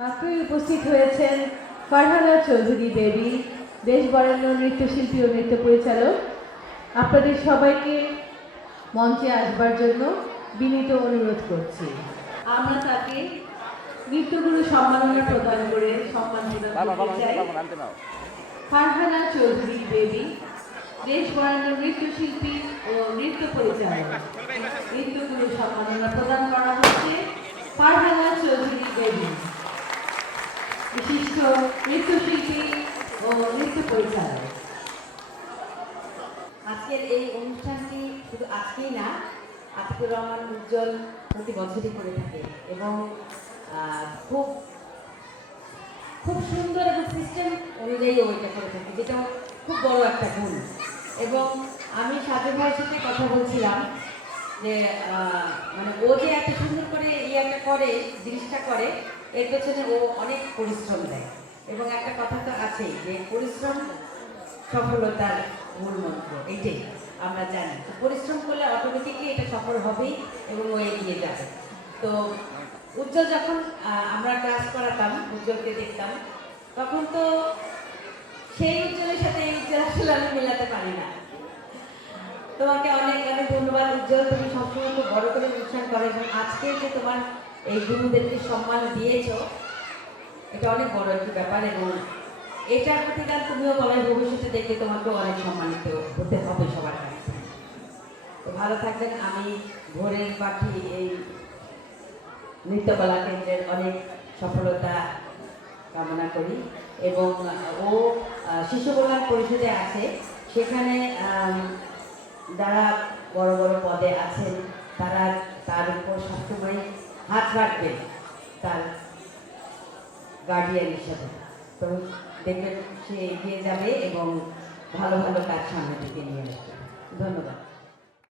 মাত্রই উপস্থিত হয়েছেন ফারহানা চৌধুরী বেবি, দেশ বরেণ্য নৃত্যশিল্পী ও নৃত্য পরিচালক। আপনাদের সবাইকে মঞ্চে আসবার জন্য বিনীত অনুরোধ করছি। আমরা তাকে নৃত্যগুরু সম্মাননা প্রদান করে সম্মান প্রদান করতে চাই। ফারহানা চৌধুরী বেবি, দেশ বরেণ্য নৃত্যশিল্পী ও নৃত্য পরিচালক। নৃত্যগুরু সম্মাননা প্রদান করা হচ্ছে ফারহানা চৌধুরী বেবি, বিশিষ্ট নৃত্যশিল্পী ও নৃত্য পরিচালক। আজকের এই অনুষ্ঠানটি শুধু আজকেই না, আতিকুর রহমান উজ্জ্বল প্রতি বছরই করে থাকে এবং খুব খুব সুন্দর এবং সিস্টেম অনুযায়ী ওইটা করে থাকে, যেটা খুব বড় একটা গুণ। এবং আমি সাজু ভাইয়ের সাথে কথা বলছিলাম যে মানে ও যে এত সুন্দর করে একটা করে জিনিসটা করে, এর পেছনে ও অনেক পরিশ্রম দেয়। এবং একটা কথা তো আছেই যে পরিশ্রম সফলতার মূল মন্ত্র, এইটাই আমরা জানি। তো পরিশ্রম করলে অটোমেটিকলি এটা সফল হবেই এবং ও এগিয়ে যাবে। তো উজ্জ্বল যখন আমরা ক্লাস করাতাম, উজ্জ্বলকে দেখতাম, তখন তো সেই উজ্জ্বলের সাথে এই উজ্জ্বল আসলে আমি মেলাতে পারি না। তোমাকে অনেক অনেক ধন্যবাদ উজ্জ্বল, তুমি সবসময় খুব বড় করে অনুষ্ঠান করো এবং আজকে যে তোমার এই গুরুদেরকে সম্মান দিয়েছো, এটা অনেক বড় একটি ব্যাপার। এবং এটার প্রতিদান তুমিও বলে ভবিষ্যতে দেখে তোমাকেও অনেক সম্মানিত হতে হবে সবার কাছে। তো ভালো থাকবেন। আমি ভোরের পাখি এই নৃত্যকলা কেন্দ্রের অনেক সফলতা কামনা করি এবং ও শিশু কল্যাণ পরিষদে আছে, সেখানে যারা বড় বড় পদে আছেন তারা তার উপর সবসময় হাত রাখবেন তার গার্ডিয়ান হিসাবে। তো দেখবেন সে এগিয়ে যাবে এবং ভালো ভালো কাজ সামনে দিকে নিয়ে আসবে। ধন্যবাদ।